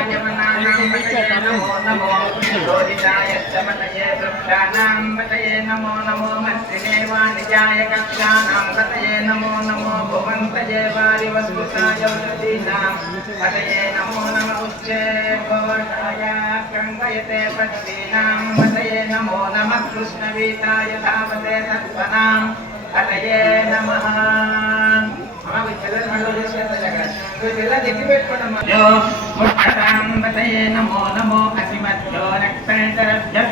नमो नमो जोदिताय समतये वृक्षाणां पतये नमो नमो मत्स्यदेवानिजाय कक्षाणां पतये नमो नमो भुवन्तये वारिवस्पुताय वृद्धीनां पतये नमो नमः उच्चे घोषाय कङ्गयते पक्षीणां पतये नमो नमः कृष्णवीताय धावते सत्त्वनां पतये नमः पतये नमो नमो असिमध्यो रक्तरभ्यः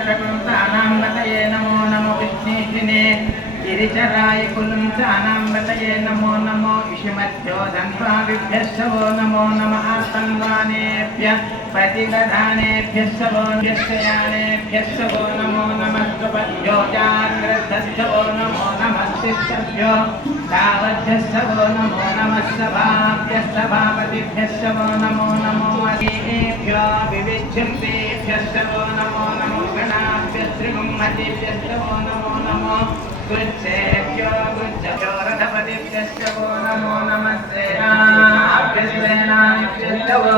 नमो नमो विष्णुजिने गिरिचराय कुलुंसानां पतये नमो नमो विषमध्यो धन्वाभिभ्यश्च वो नमो नमः आसन्वानेभ्यः प्रतिदधानेभ्यश्च वो व्यश्चयानेभ्यश्च वो नमो नमः स्वपद्यो जाग्रद्धश्च वो नमो नमः शिष्यभ्यो तावद्भ्यश्च वो नमो नमः सभाभ्यश्च सभापतिभ्यश्च वो नमो नमो अधीभ्यो विविच्यन्तेभ्यश्च वो नमो नमो गणाभ्यस्त्रिगुम्मतिभ्यश्च वो नमो नमो गुच्छेभ्यो गुच्छभ्यो रथपतिभ्यश्च वो नमो नमस्ते आभ्यस्तेनाभ्यश्च वो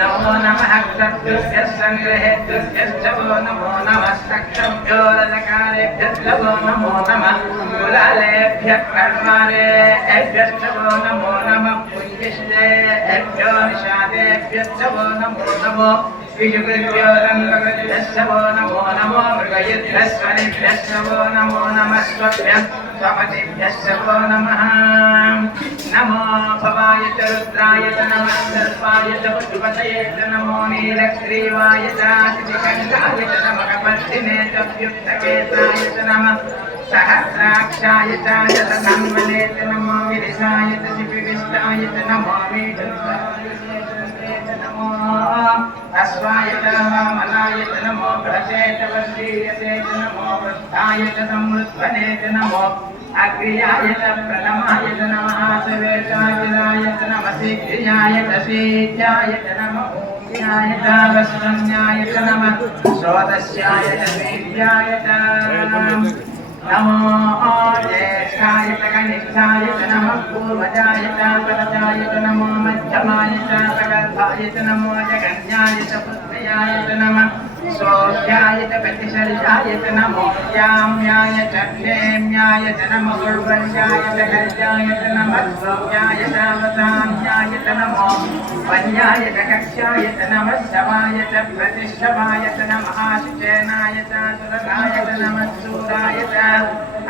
नमो नमः क्षत्रुभ्यः सङ्ग्रहेभ्यश्च वो नमो नमः सक्षभ्यो रथकारेभ्यश्च वो नमो नमः कुलालेभ्यः कर्मारेभ्यश्च वो नमो नमः पुण्यश्रेभ्यो निषादेभ्यश्च वो नमो नमो विजुकृभ्यो रङ्गकृभ्यश्च वो नमो नमो मृगयुद्धस्वनिभ्यश्च वो नमो नमः स्वभ्यः स्वपतिभ्यश्च वो नमः नमो भवाय च रुद्राय च नमः सर्पाय च पशुपतये च नमो नीलग्रीवाय च श्रीकण्ठाय च नमः पद्मिने च व्युत्थकेताय च नमः सहस्राक्षाय च शतधन्वने च नमो गिरिशाय च शिपिविष्टाय च नमो अश्वाय च वामनाय च नमो भ्रजे च वशीयसे च नमो वृद्धाय च संवृद्धने च नमो अग्र्याय च प्रथमाय च नमः सवेशाय च नमः शीघ्र्याय च शीघ्राय च नमः ऊर्ध्याय च वस्त्रन्याय च नमः श्रोतस्याय च वीर्याय च नमो ज्येष्ठाय च कनिष्ठाय च नमः पूर्वजाय च परजाय च नमो मध्यमाय च प्रगल्भाय च नमो जगन्याय च पुत्रयाय च नमः सोऽध्याय च प्रतिशर्याय च नमो याम्याय च क्षेम्याय च नमो उर्वर्याय च गर्याय च नमः सौम्याय च वसान्याय च नमो वन्याय च कक्ष्याय च नमः शवाय च प्रतिशवाय च नमः आशिचेनाय च सुरथाय च नमः सूराय च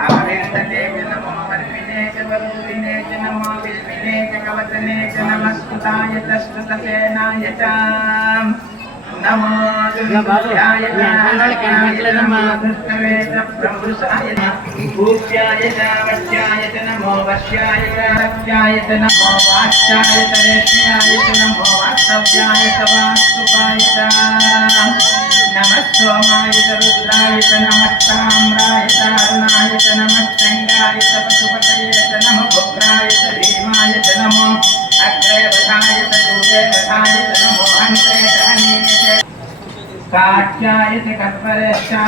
अवरिन्दते च नमो वर्मिने च वरुदिने च नमो विल्मिने च कवचने च नमः स्तुताय च स्तुतसेनाय च नमो दुर्गाय च नमो धृष्टवे च प्रभुषाय च भूप्याय च वश्याय च नमो वश्याय च रक्ष्याय च नमो वाक्याय च रेष्म्याय च नमो वास्तव्याय च वास्तुपाय च नमः सोमाय च रुद्राय च नमः ताम्राय च अरुणाय च नमः शङ्गाय च पशुपतये च नमः उग्राय च भीमाय च नमो अग्रे वधाय च दूते वधाय च नमो हन्त्रे च हनीय च काट्याय च कत्परेष्टाय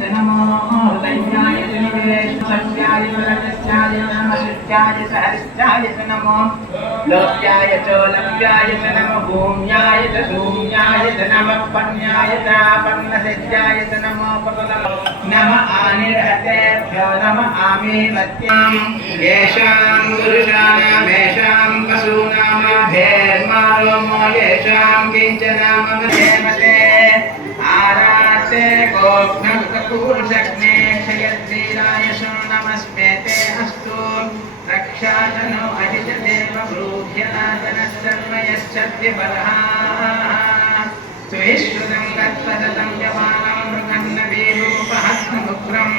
च नमो हृदयाय च निवेशसत्याय च रजस्याय च नमः शुच्याय च हरिष्ठाय च नमो लोक्याय च लव्याय च नमः भूम्याय च धूम्याय च नमः पन्याय च पन्नसिद्ध्याय च नमो नमः आनिर्हतेभ्यो नमः आमीवत्यां येषां पुरुषाणामेषां पशूनामभेर्मारोमो येषां किञ्चनामवधेमते आराते गोघ्नकपूर्षग्ने क्षयद्वीराय शो नमस्मेते अस्तु रक्षातनो अहितदेव ब्रूह्यातनः सर्वयश्चद्विबलः सुविश्रुतं गत्वदतं यमानं मृगन्नवीरूपहस्तमुग्रम्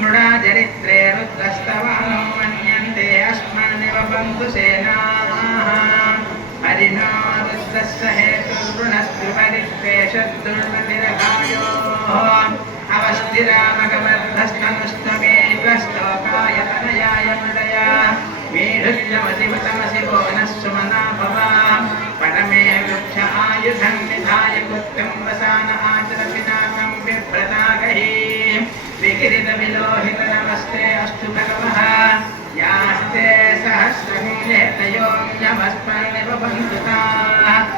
मृडाचरित्रे रुद्रस्तवानो मन्यन्ते अस्मान्निव बन्धुसेनाः हरिणो रुद्रस्य हेतुर्वृणस्तु परित्वेषद्दुर्मतिरघायोः अवस्थिरामगमर्धस्तनुष्टमेन्द्रस्तोकाय तनयाय मृडया वीढुल्यमसिवतमसि भुवनः सुमना भवा परमे वृक्ष आयुधं निधाय कृत्यं वसान आचरपिनाकं बिभ्रतागहि विकिरितविलोहितनमस्ते अस्तु भगवः यास्ते सहस्रमूले तयोऽन्यमस्मन्निव बन्धुताः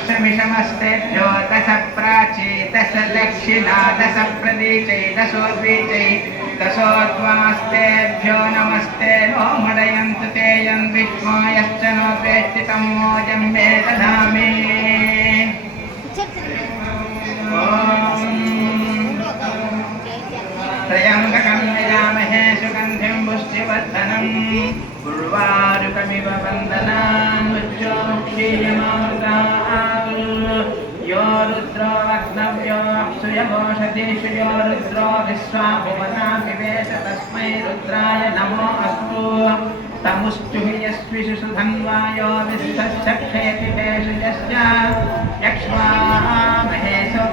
दशमिषमस्तेभ्यो दश प्राची दश दक्षिणा दश प्रदीचै दशोद्वीचै दशोद्वास्तेभ्यो नमस्ते नो मुडयन्तु ते यं विष्णोयश्च नोपेक्षितं मोजं मे ददामि त्र्यम्बकं यजामहे सुगन्धिं पुष्टिवर्धनम् उर्वारुकमिव वन्दनान् मुच्चोक्षीयमामृतान् यो रुद्रो अग्नव्यो अप्सुयवोषधीषु यो रुद्रो विश्वा भुवनाभिवेश तस्मै रुद्राय नमो अस्तु तमुष्टुः यस्विषु सुधन्वायो विश्वश्चक्षेति तेषु यश्च यक्ष्वामहेशौ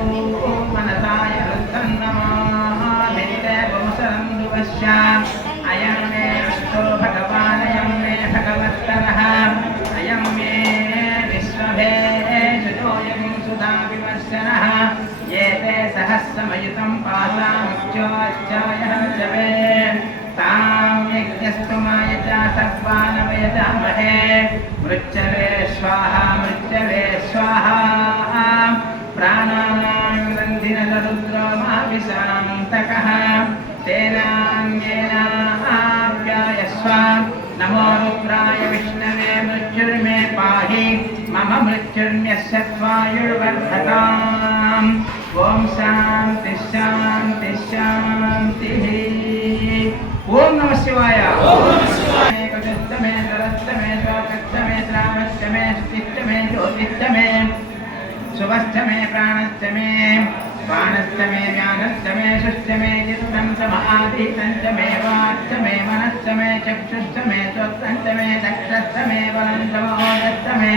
मनसाय रुद्रं नमो अयं मे अस्तो भगवान् अयं मे भगवत्तरः अयं मे विश्वभेषजोऽयं सुधाविमर्शनः ये ते सहस्रमयुतं पासामुच्चोच्चायहं च मे तां यज्ञस्तुमाय च सर्वानवयजामहे मृच्छवे स्वाहा मृच्छवे स्वाहा प्राणानां ग्रन्थिनरुद्रो माविशान्तकः तेनान्येनाप्यायस्व नमो रुद्राय विष्णवे मृत्युर्मे पाहि मम मृत्युर्म्यस्य त्वायुर्वर्धताम् ॐ शान्ति शान्ति शान्तिः ॐ नमः शिवाय एकचित्तमे सरस्तमे शोकस्तमे श्रावस्तमे स्थितमे ज्योतिस्तमे शुभस्तमे प्राणस्तमे प्राणस्तमे ज्ञानस्तमे सुष्टमे चित्तं च महाधीतञ्चमे वाच्चमे मनस्तमे चक्षुस्तमे त्वत्तञ्चमे दक्षस्तमे बलं च महोदस्तमे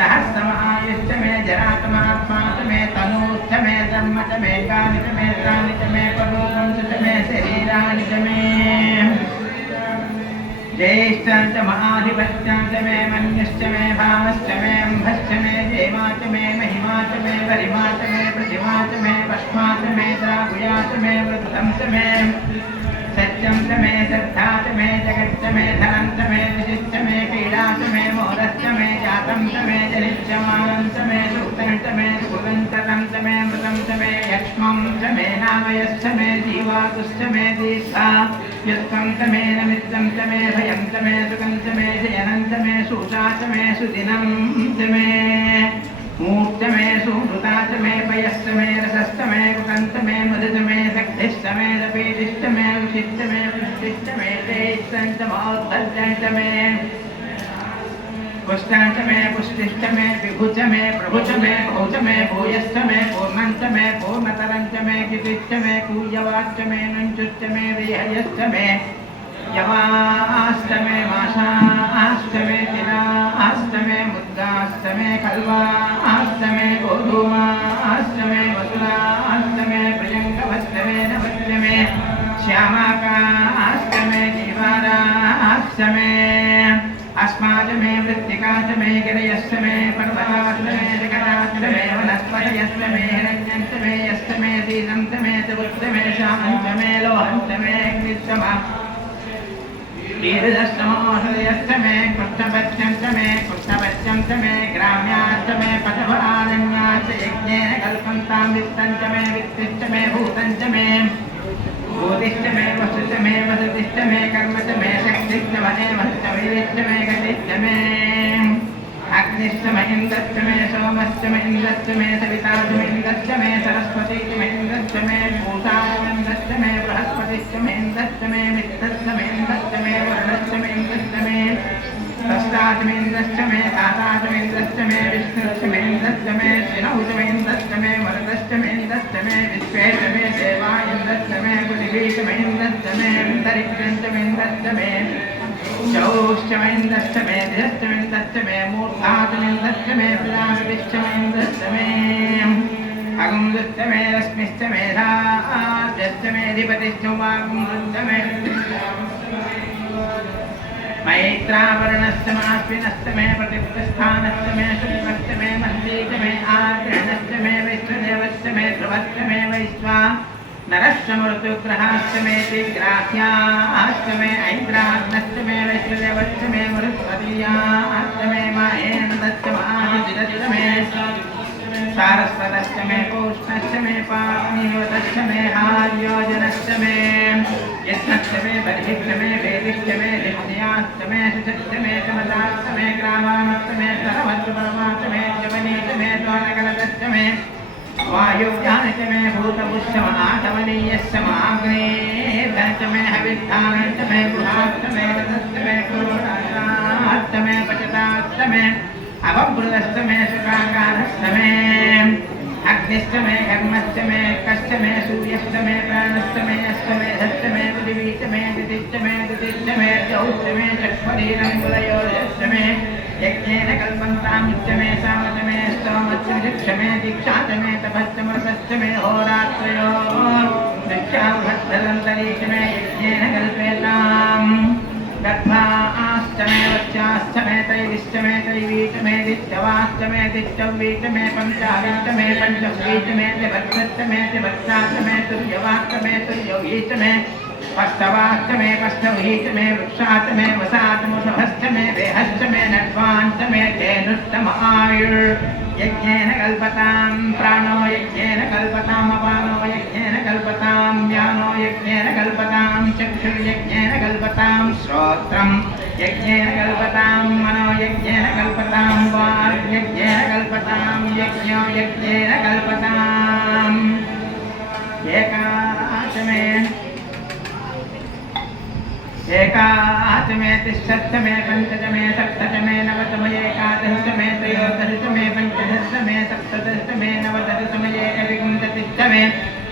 सहस्रमायुष्टमे जरात्मात्मातमे तनूष्टमे धर्मचमे कानिचमे प्राणिचमे परोगं सुचमे शरीराणि च मे ज्येष्ठं च महाधिपत्यं च मे मन्यश्च मे भावश्च मे अम्भश्च मे देवा च मे महिमा च मे गरिमा च मे प्रतिमा च मे पश्मा च मे द्रागुया च मे वृद्धं च मे सत्यं च मे श्रद्धा च मे जगच्च मे धनं च मे दिशिश्च मे पीडा च मे मोहश्च मे जातं च मे जनित्यमानं च मे सूक्तं च मे सुगन्धतं च मे मृतं च मे यक्ष्मं च मे नामयश्च मे जीवातुश्च मे दीर्घा युक्तं च मे नमित्तं च मे भयं च मे सुखं च मे शयनं च मे सूषा च मे सुदिनं च मे मूर्त मे सुहृता च मे पयश्च मे रसश्च मे कुकं च मे मधु च मे शक्तिश्च मे दपीतिश्च मे उषिश्च मे पुष्टिश्च मे तेजं च मौद्धर्यं च मे पुष्टं च मे पुष्टिश्च मे विभु च मे प्रभु च मे भौ च मे भूयश्च मे पूर्णं च मे पूर्णतरं च मे कीर्तिश्च मे कूयवाच्च मे नञ्चुश्च मे विहयश्च मे यवाश्च मे माशाश्च मे तिलाश्च मे मुद्गाश्च मे खल्वाश्च मे गोधूमाश्च मे वसुलाश्च मे प्रियङ्कवश्च मे नभश्च मे श्यामाकाश्च मे जीवाराश्च मे अस्मात् मे वृत्तिकाश्च मे गिरयश्च मे पर्वताश्च मे जगताश्च मे वनस्पतयश्च मे हिरण्यश्च मे यश्च मे दीनं च मे त्रिवृत्त मे श्यामं च मे लोहं च मे अग्निश्च मे ीरदश्च मे कृष्णपत्यं च मे कृष्णपत्यं च मे ग्राम्याश्च मे पशवारण्याश्च यज्ञेन कल्पन्तां वित्तं च मे वित्तिश्च मे भूतं च मे भूतिश्च मे वसुश्च मे वसतिश्च मे कर्म च मे शक्तिश्च मने महश्च वीर्यश्च मे गतिश्च मे अग्निश्च मे इन्द्रश्च मे सोमश्च मे इन्द्रश्च मे सविता च मे इन्द्रश्च मे सरस्वती च मे इन्द्रश्च मे भूता च मे इन्द्रश्च मे बृहस्पतिश्च मे इन्द्रश्च मे मित्रश्च मे इन्द्रश्च मे वरुणश्च मे इन्द्रश्च मे तस्तात् मे इन्द्रश्च मे तातात् मे इन्द्रश्च मे विष्णुश्च मे इन्द्रश्च मे शिनौ च मे इन्द्रश्च मे वरदश्च मे इन्द्रश्च मे विश्वे च मे देवा इन्द्रश्च मे पृथिवी च मे इन्द्रश्च मे अन्तरिक्षं च मे इन्द्रश्च मे चौश्च मे इन्द्रश्च मे धियश्च मे इन्द्रश्च मे मूर्धा च मे इन्द्रश्च मे प्रजापतिश्च मे इन्द्रश्च मे अगुंदश्च मे रश्मिश्च मे धाश्च मे अधिपतिश्च वागुंदश्च मे मैत्रावरणश्च माश्विनश्च मे प्रतिष्ठानश्च मे शुक्लश्च मे मन्दी च मे आग्रहणश्च मे वैष्णदेवश्च मे ध्रुवश्च मे वैश्वा नरश्चमृतुग्रहाष्टमेति ग्राह्याष्टमे ऐन्द्राग्नष्टमे वैश्वदेवष्टमे मरुत्पदीयाष्टमे माहेन्द्रष्टमादिदष्टमे सारस्वतष्टमे पौष्णष्टमे पाणिवतष्टमे आर्योजनष्टमे यज्ञष्टमे बर्हिष्टमे वेदिष्टमे दिष्टयाष्टमे सुषष्टमे कमलाष्टमे ग्रामाष्टमे सरवत्परमाष्टमे जवनीष्टमे द्वारकलदष्टमे वायुव्यानचमे भूतपुष्टमाधवनीयस्यमाग्ने धनचमे हविद्धानचमे गुहाष्टमे रथष्टमे पुरोडाष्टमे पचताष्टमे अवभृतष्टमे सुखाकारष्टमे अग्निष्टमे कर्मष्टमे कष्टमे सूर्यष्टमे प्राणष्टमे अष्टमे धष्टमे पृथिवीष्टमे दितिष्टमे दितिष्टमे चौष्टमे चक्वरीरङ्गुलयोष्टमे यज्ञेन कल्पन्तामिष्टमे सामचमे स्तोमच्चमे दीक्षाचमे तपश्चमसश्चमे होरात्रयो दीक्षाभद्रदन्तरीक्षमे यज्ञेन कल्पेताम् गर्भाष्टमे वच्चाष्टमे तैविष्टमे तैवीटमे दिष्टवाष्टमे दिष्टवीटमे पञ्चावीटमे पञ्चवीटमे त्रिभद्रष्टमे त्रिभद्राष्टमे तुर्यवाष्टमे तुर्यवीटमे पष्टवाष्टमे पष्टवीटमे वृक्षाष्टमे वसाष्टमे वेहष्टमे नड्वाष्टमे धेनुष्टमायुर् यज्ञेन कल्पतां प्राणो यज्ञेन कल्पताम् अपानो यज्ञेन कल्पतां व्यानो यज्ञेन कल्पतां चक्षुर्यज्ञेन कल्पतां श्रोत्रं यज्ञेन कल्पतां मनो यज्ञेन कल्पतां वाक् यज्ञेन कल्पतां यज्ञो यज्ञेन कल्पताम् एकादशमे तिष्ठमे पञ्चदशमे सप्तदशमे नवदशमे एकादशमे त्रयोदशमे पञ्चदशमे सप्तदशमे नवदशमे एकविंशतिष्टमे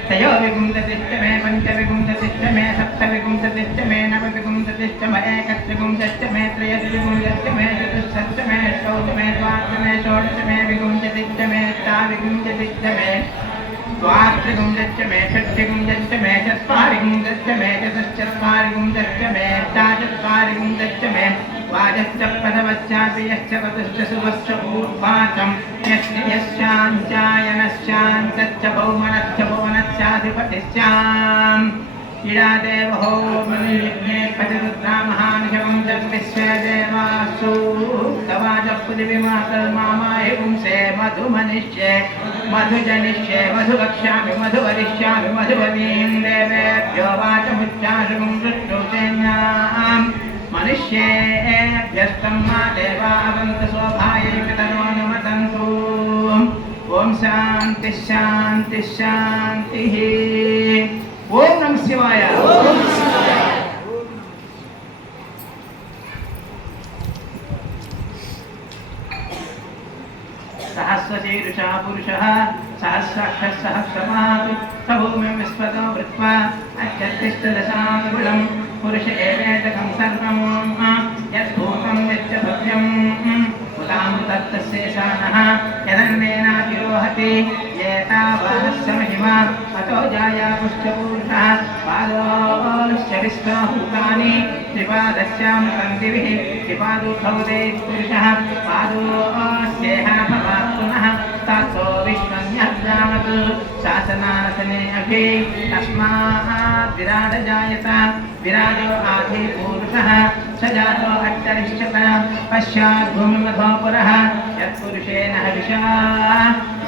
त्रयोविंशतिष्टमे पञ्चविंशतिष्टमे सप्तविंशतिष्टमे नवविंशतिष्टमे एकत्रिंशतिष्टमे त्रयस्त्रिंशतिष्टमे चतुष्षष्टमे षोडशमे द्वादशमे षोडशमे विंशतिष्टमे अष्टाविंशतिष्टमे द्वात्रिंशतिष्टमे षट्त्रिंशतिष्टमे चत्वारिंशतिष्टमे चतुश्चत्वारिंशतिष्टमे अष्टाचत्वारिंशतिष्टमे द्वादशपदवश्चाद्वयश्च वतुश्च सुवश्च पूर्वाचं यस्याञ्चायनश्चान्तश्च भौमनश्च भुवनश्चाधिपतिश्चाम् इडादेवो मनुयज्ञे पतिरुद्रामहानिशवं जग्विश्वदेवासु तवाजपृथिवीमातर्मामाय पुंसे मधुमनिष्ये मधुजनिष्ये मधुवक्ष्यामि मधुवरिष्यामि मधुवतीं देवेभ्यो वाचमुच्चाशुं दृष्टुसेन्याम् मनुष्येभ्यस्तं मा देवा अवन्तु शोभायै पितरोऽनुमतन्तु ॐ शान्तिः शान्तिः शान्तिः ओम नमः शिवाय। सहस्रशीर्षः पुरुषः सहस्राक्षः सहस्रपात् स भूमिं विश्वतो वृत्वा अत्यतिष्ठदशाङ्गुलं पुरुष एवेदकं सर्वं यद्भूतं यच्च भव्यम् उदामृतत्तस्येषानः यदन्नेनातिरोहति एतावानस्य महिमा अतो जाया पुष्टपूर्णः पादोश्च विश्वभूतानि त्रिपादस्यामृतन्दिभिः त्रिपादोऽथो पुरुषः पादोश्चेह भवात् पुनः ततो विश्वन्यद्यावत् शासनासने अपि तस्मात् विराट जायत विराजो आदिपुरुषः स जातो अट्टरिष्यत पश्चात् भूमिमधो पुरः यत्पुरुषेण हविषा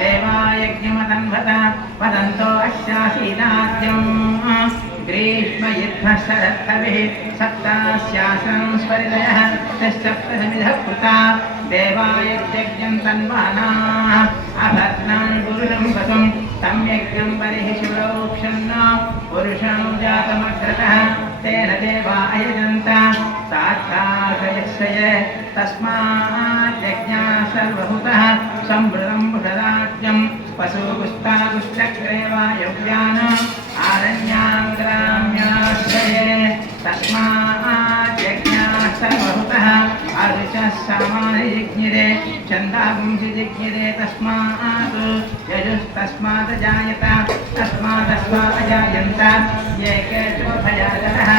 देवायज्ञमतन्वत वदन्तो अस्यासीदाद्यम् ग्रीष्मयुद्धः शरत्कविः सप्तास्यासनं स्फरितयः तस्सप्तसमिधः कृता देवायज्ञं तन्वानाः अभद्रं पुरुषं वसुं तं यज्ञं बलिः शिवरोक्षन्न पुरुषं जातमग्रतः तेन देवा अयजन्त साक्षात् तस्मात् यज्ञा सर्वभूतः संवृतं बुषदाज्यं पशुपुष्टापुष्टक्रे वायव्यानम् आरण्यां ग्राम्याश्रये तस्मात् यज्ञा सर्वभूतः अर्षः सामान्यजिज्ञिरे छन्दागुंसि जिज्ञिरे तस्मात् यजुस्तस्मात् जायत तस्मादस्मादजायन्त ये केशोभयाजनः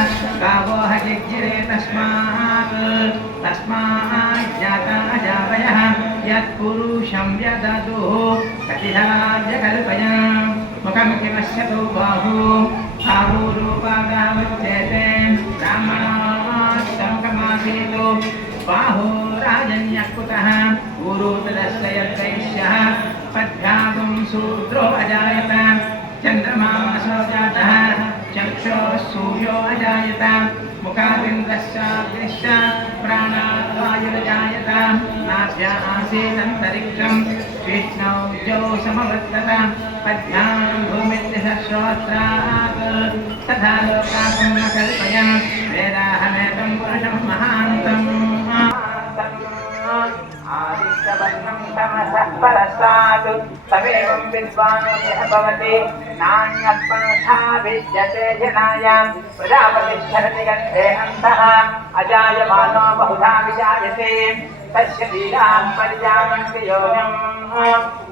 गावो जिज्ञिरे तस्मात् जाता अजावयः यत्पुरुषं व्यददुः कतिधाव्यकल्पयन् मुखमुखिमश्यतो बाहू आहुरूपादावच्यते ब्राह्मणाष्टमुखमासीतो बाहू राजन्यः कुतः ऊरूतदस्य यद्वैश्यः पद्भ्यागुं शूद्रो अजायत चन्द्रमासो जातः चक्षुः सूर्यो अजायत मुखादिन्द्रश्चाग्निश्च प्राणात् वायुर्जायत नाभ्या आसीदन्तरिक्षं विष्णौ जौ समवर्तत पद्भ्यां भूमिर्दिशश्रोत्रात् तथा लोकाकं न कल्पया वेदाहमेतं पुरुषं महान्तम् आदित्यवर्णं तमसः परस्तात् तमेवं विद्वान् यः भवति नान्यत्पन्था विद्यते जनाय प्रजापतिश्चरति गन्धे अन्तः अजायमानो बहुधा विजायते तस्य लीलां परिजानन्ति योनिम्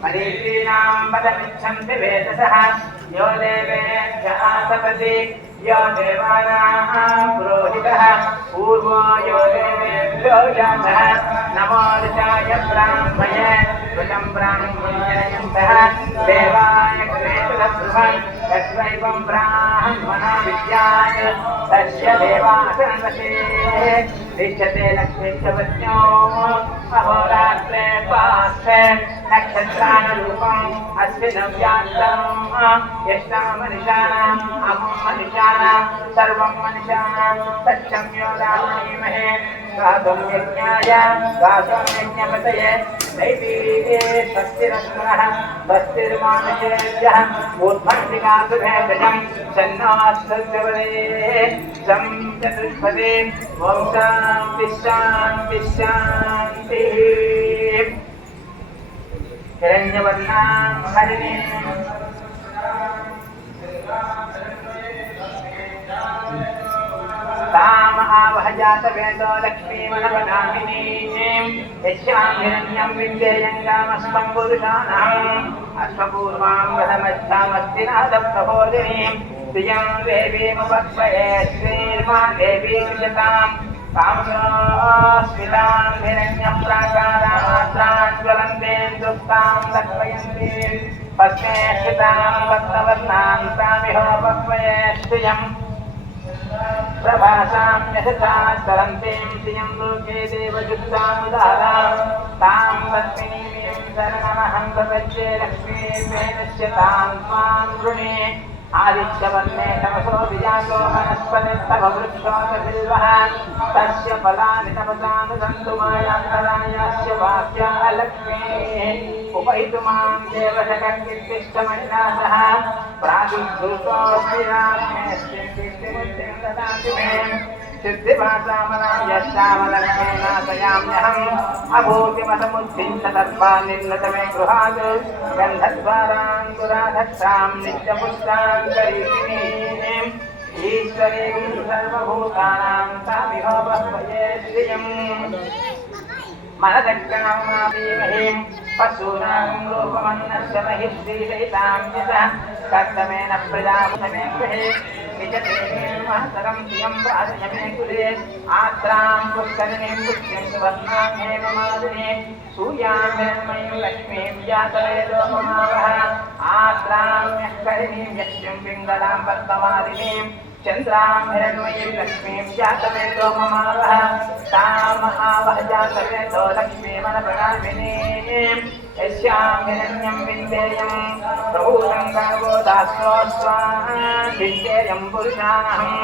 मरीचीनां पदमिच्छन्ति वेदसः यो देवेभ्यः सपदि यो देवानां पुरोहितः पूर्वो यो देवेभ्यो जातः नमो ऋषाय ब्राह्मणे ऋतं ब्राह्मणयन्तः देवाय क्लेशदब्रुवन् तस्वैवं ब्राह्मणो विद्याय तस्य देवासनवशे दृश्यते लक्ष्मीश्चवज्ञो अहोरात्रे पास्थे नक्षत्रानुरूपम् अस्मिन्नव्यान्तम् यष्टां मनुष्याणाम् अहं मनुष्याणां सर्वं मनुष्याणां तच्छम्यो दामहीमहे गातुं यज्ञाय गातुं यज्ञपतये दैवीः स्वस्तिरस्मरः स्वस्तिर्मानुषेभ्यः ऊर्ध्वन्दिगातु भेदजं सन्नास्तुत्यवदे सं चतुष्पदे ॐ शान्तिः शान्तिः शान्तिः हिरण्यवर्णां हरिणीं ताम आवहजातवेदो लक्ष्मीमनपगामिनीं यस्यां हिरण्यं विद्येयं गामस्तं पुरुषाणाम् अश्वपूर्वां वदमच्छामस्ति नादप्रबोधिनीं श्रियं देवीमुपक्वये श्रीर्मा देवी विजताम् कामस्मितां हिरण्यं प्राकारामात्रां ज्वलन्तेन्दुस्तां लक्ष्मयन्तीं पद्मे स्थितां भक्तवर्णां तामिहोपक्वये श्रियम् प्रभासां यशसा चरन्तीं श्रियं लोके देवयुक्तामुदारां तां लक्ष्मीं शरणमहं प्रपद्ये लक्ष्मीं वेदस्य तां त्वां वृणे आदित्यवर्णे तमसो विजातो वनस्पतिस्तव वृक्षोऽसबिल्वः तस्य फलानि तपसानि सन्तु मायान्तरायास्य वाक्या लक्ष्मीः उपैतु मां देवशकर्किर्तिष्ठमन्नाथः प्रादुर्भूतोऽस्मि रामेऽस्मिन् कीर्तिमुक्तिं ददातु मे सिद्धिभासामनां यश्चामलक्ष्मीनाशयाम्यहम् अभूतिमसमुद्धिं च तत्त्वान्निर्णत मे गृहात् गन्धद्वाराङ्कुराधक्षां नित्यपुष्टां करीषिणीम् ईश्वरीं सर्वभूतानां तामिहोपह्वये श्रियम् मनदक्षिणमापीमहीं पशूनां रूपमन्नस्य महिश्रीशैतां यतः कर्तमेन प्रजापतमे गृहे निजदेवीमातरं धियं प्राजयमे कुले आत्रां पुष्करिणीं पुष्टिं सुवर्णां हेममालिनीं सूर्यां हिरण्मयीं लक्ष्मीं जातवेदो ममावः आत्रां करिणीं यक्ष्मीं पिङ्गलां पद्ममालिनीं चन्द्रां हिरण्मयीं लक्ष्मीं जातवेदो ममावः ताम् आवह जातवेदो लक्ष्मीमनप्रगामिनीं यस्यां हिरण्यं विन्देयं प्रभूतं गर्वो दास्योऽस्वान् विन्देयं पुरुषानहम्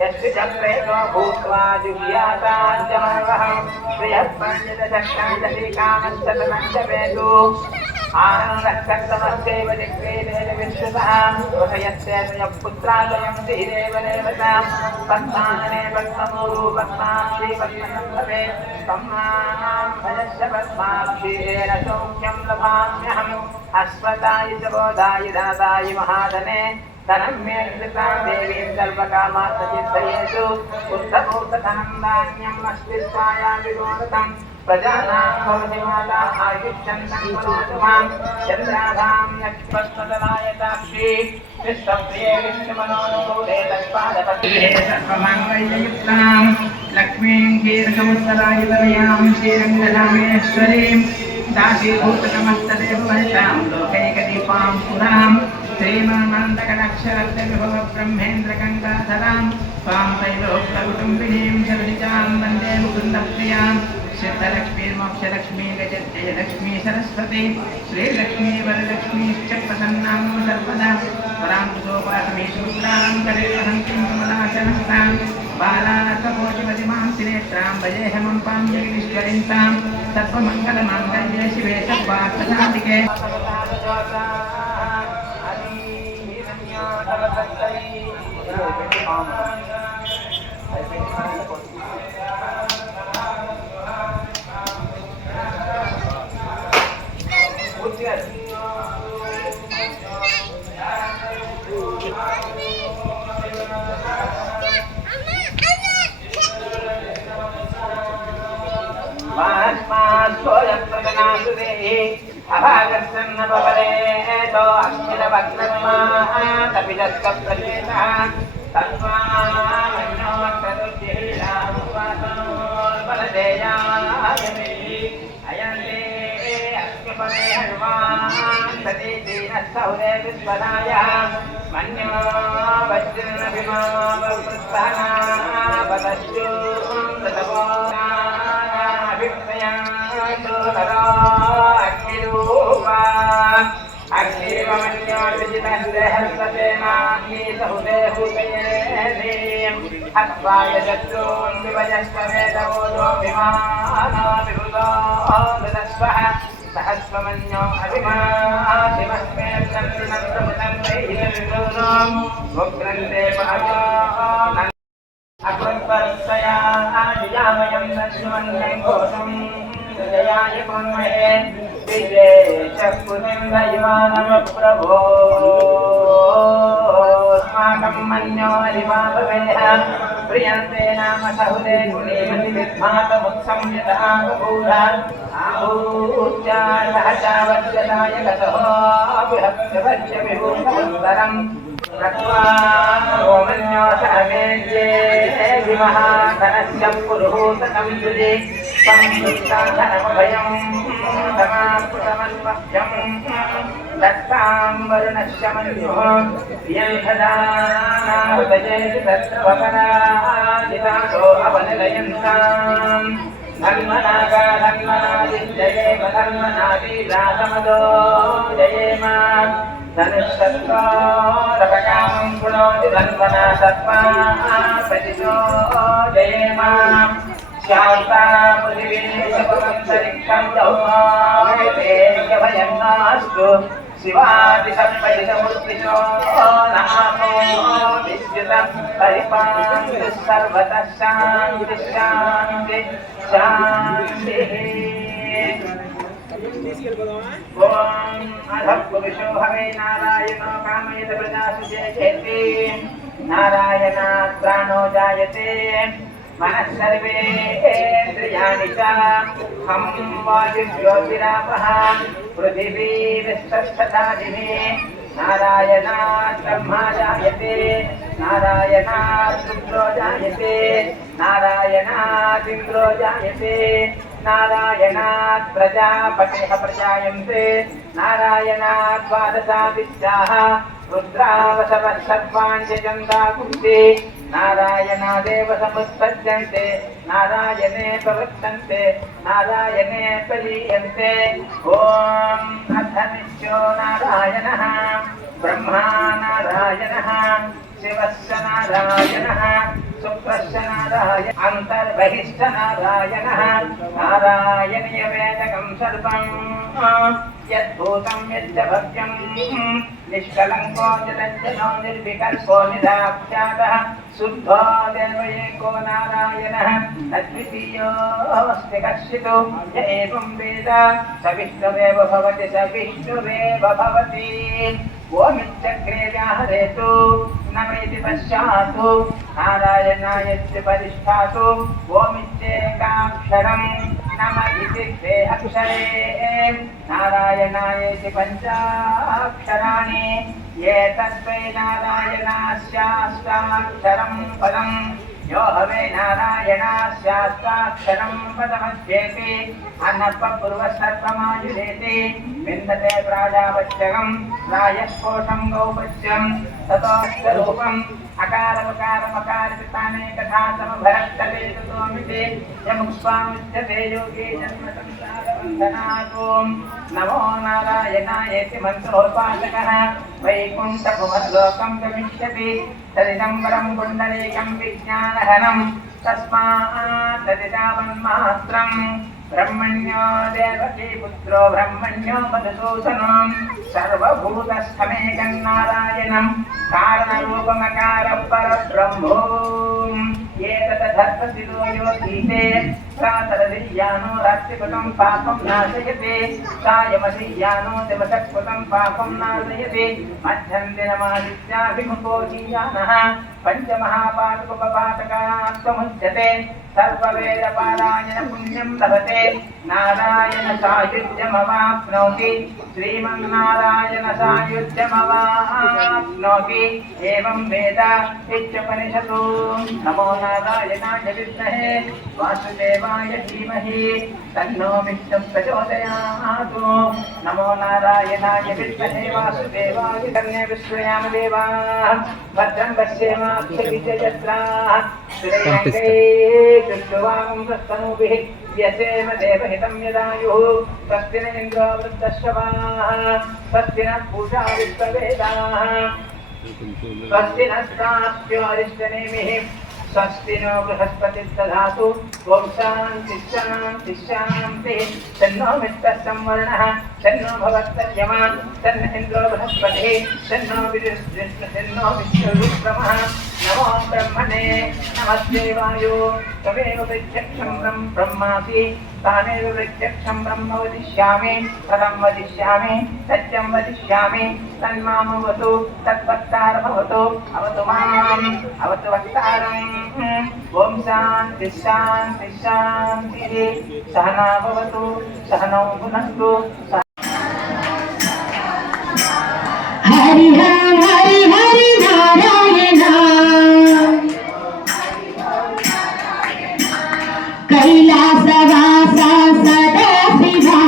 यस्य चक्रेतो भूत्वा जुह्याताञ्जमवहं श्रियःपण्डितचक्रविदधिकामश्चतमञ्चवेदो आनन्दकर्तमस्यैव दिग्वेदेन विश्रुतः वसयस्येतय पुत्रालयं श्रीदेव देवतां पद्मानने पद्ममूरु पद्माक्षी पद्मसम्भवे सम्मानां भजस्य पद्माक्षीरेण सौख्यं लभाम्यहम् अस्वताय च बोधाय दाताय महाधने धनं मे कृतां देवीं सर्वकामार्थसिद्धयेषु बुद्धभूतधनं धान्यम् अस्ति स्वायाभिरोधतं प्रजानां भवति माता आयुष्यन्तं करोतु मां चन्द्राधां नक्षत्रदलायताक्षी विश्वप्रिये विश्वमनोनुकूले तत्पादपत्रे सर्वमाङ्गल्ययुक्तां लक्ष्मीं कीर्तमुत्तरायुधमयां श्रीरङ्गरामेश्वरीं दासीभूतनमस्तदेव वनितां लोकैकदीपां पुरां श्रीमन्मन्दकटाक्षरविभव ब्रह्मेन्द्रगङ्गाधरां त्वां त्रैलोक्यकुटुम्बिनीं शरदिचां वन्दे मुकुन्दप्रियां सिद्धलक्ष्मीर्मोक्षलक्ष्मी गजजयलक्ष्मी सरस्वती श्रीलक्ष्मी वरलक्ष्मीश्च प्रसन्नां सर्वदा पराङ्कुशोपासमी शुक्लां करेहन्तीं कमलाचनस्तां बालार्ककोटिपतिमां त्रिनेत्रां भजेऽहमं पां जगदीश्वरीं सर्वमङ्गलमाङ्गल्ये शिवे सर्वार्थसाधिके अभागस्सन्नपरेतो अक्षरवक्नस्माः कपिलस्कप्रचेतः तस्मामन्योत्तरुद्धिलामुपातोर्बलदेयायमे अयन्ते अक्षपदे हनुमान् सतीदीनः विश्वनाय मन्यो वज्रनभिमावपृत्तनापदश्चून्द्रतपो हत्वाय शत्रून् विवजस्वमेधवोऽभिमानाभिभूतोऽस्वः सहस्रमन्यो अभिमासिमस्मे उग्रन्ते पादो अकृत्वस्तया निजामयं दर्शमन्तं घोषं जयाय पुन्महे विजयचक्रुतिं दैवानमप्रभो अस्माकं मन्यो हरिमाभवेह प्रियन्ते नाम सहुदे गुणीमति विद्मातमुत्संयतः बभूव आहूत्या सहचावद्यताय गतः विहत्यवच्य विभूतमुत्तरम् रत्वा ओमन्यो सहमेज्ये विमः धनस्य पुरुहूतकं तुजे संयुक्ताधनमभयं धमापुतमन्वभ्यं दत्तां वरुणस्य मन्युः यन्धदानाहृदयेति तत्र वपराजितासो अवनिलयन्ताम् धन्वनागा धन्वनादिजयेम धन्वनादिरागमदो जयेम धनुष्यत्वारपकामं गुणोति धन्वना सत्त्वा प्रतिशो जयेम शान्ता पृथिवी सपदन्तरिक्षं जौमावेदेभयं नास्तु शिवादिसम्पदितमूर्तिशो नमो विद्युतं परिपान्तु सर्वतः शान्तिः शान्तिः शान्तिः ओम अधः पुरुषो हवे नारायणो कामयत प्रजासु चेति नारायणात् प्राणो जायते मनः सर्वेन्द्रियाणि च हं वायुज्योतिरापः पृथिवी विश्वस्थादिभिः नारायणात् ब्रह्मा जायते नारायणात् रुद्रो जायते नारायणात् इन्द्रो जायते नारायणात् प्रजापतिः प्रजायन्ते नारायणात् द्वादशादित्याः रुद्रावसवः सर्वान् यजन्ताकुन्ते नारायणादेव समुत्पद्यन्ते नारायणे प्रवर्तन्ते नारायणे प्रलीयन्ते ॐ अधनित्यो नारायणः ब्रह्मा नारायणः शिवस्य नारायणः शुक्रस्य नारायण अन्तर्बहिश्च नारायणः नारायणीयवेदकं सर्वं यद्भूतं यच्च भव्यं निष्कलङ्को निरञ्जनो निर्विकल्पो निराख्यातः शुद्धो देव एको नारायणः अद्वितीयोऽस्ति कश्चितो य एवं वेद स विष्णुरेव भवति स विष्णुरेव भवति ओमित्यग्रे व्याहरेतु नमेति पश्चातु नारायणायस्य परिष्ठातु ओमित्येकाक्षरं नम इति द्वे अक्षरे नारायणायेति पञ्चाक्षराणि एतद्वै नारायणास्याष्टाक्षरं पदम् यो हवे नारायणास्याष्टाक्षरं पदमस्येति अन्नपपूर्वसर्वमायुरेति विन्दते प्राजापत्यगं राजस्कोशं गौपत्यं ततोऽक्षरूपम् अकारमकारमकारितानेकथा समभरत्तवेदतोमिति यमुक्ष्वामुच्यते योगे जन्मसंसारबन्धनात् नमो नारायणायेति मन्त्रोपासकः वैकुण्ठभुवनलोकं गमिष्यति तदिदम्बरं पुण्डरीकं विज्ञानघनं तस्मात् तदिदावन्मात्रम् ब्रह्मण्यो देवकी पुत्रो ब्रह्मण्यो मधुसूदनो सर्वभूतस्थमेकं नारायणं कारणरूपमकार परब्रह्मो एतदधर्मसिदो यो गीते सा तदधियानो रात्रिकृतं पापं नाशयते सायमधियानो दिवसकृतं पापं नाशयते मध्यन्दिनमादित्याभिमुखो जीयानः पञ्चमहापातकोपपातकात्वमुच्यते सर्ववेदपारायण पुण्यं लभते नारायण सायुज्यमवाप्नोति श्रीमन्नारायण सायुज्यमवाप्नोति एवं वेद इत्युपनिषदो नमो नारायणाय विद्महे वासुदेवाय धीमहि तन्नो विष्णुः प्रचोदयात् नमो नारायणाय विद्महे वासुदेवाय कन्ये विश्वयाम देवाः भद्रं पश्येमाक्षविजयत्राः श्रीरङ्गे कृष्णवांसस्तनूभिः यसेम देवहितं यदायुः स्वस्ति न इन्द्रो वृद्धश्रवाः स्वस्ति नः पूषा विश्ववेदाः स्वस्ति नस्ताभ्यो अरिष्टनेमिः स्वस्ति नो बृहस्पतिर्दधातु ॐ शान्तिः शान्तिः शान्तिः तन्नो मित्रः संवर्णः तन्नो भवत्तर्यमा तन्न इन्द्रो बृहस्पतिः तन्नो विष्णुर्विक्रमः नमो ब्रह्मणे नमस्तेवायो त्वमेव प्रत्यक्षं ब्रह्मासि तामेव प्रत्यक्षं ब्रह्म वदिष्यामि कथं वदिष्यामि सत्यं वदिष्यामि तन्मामवतु तत्वक्तारमवतु अवतु माम् अवतु वक्तारम् ॐ शान्तिः शान्तिः शान्तिः सहना भवतु सहनौ भुनस्तु Hari Hari Hari Narayan कैलासवास Sadashiva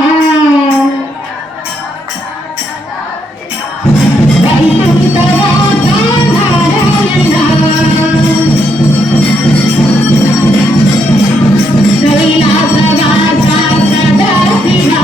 वैकुण्ठवास Narayan कैलासवास Sadashiva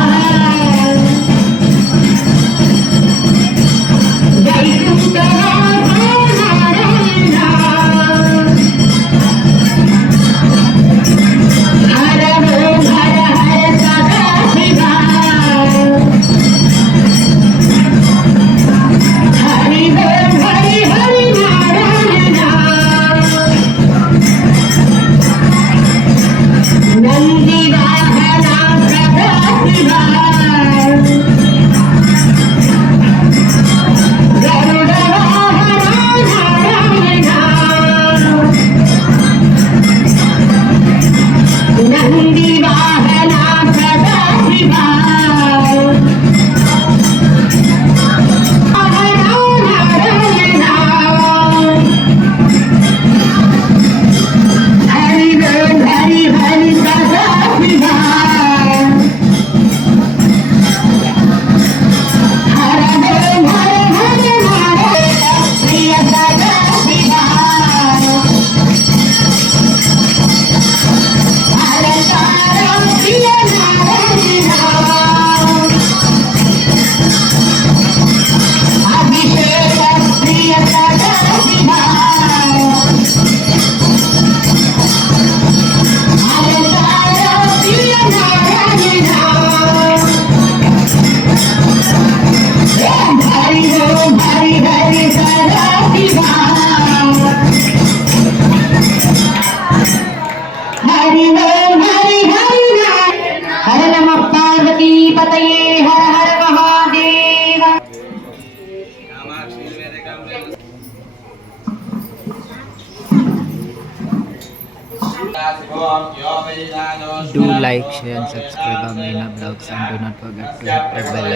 Do like, share and subscribe our main vlogs and do not forget to hit the bell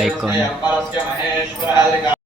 icon.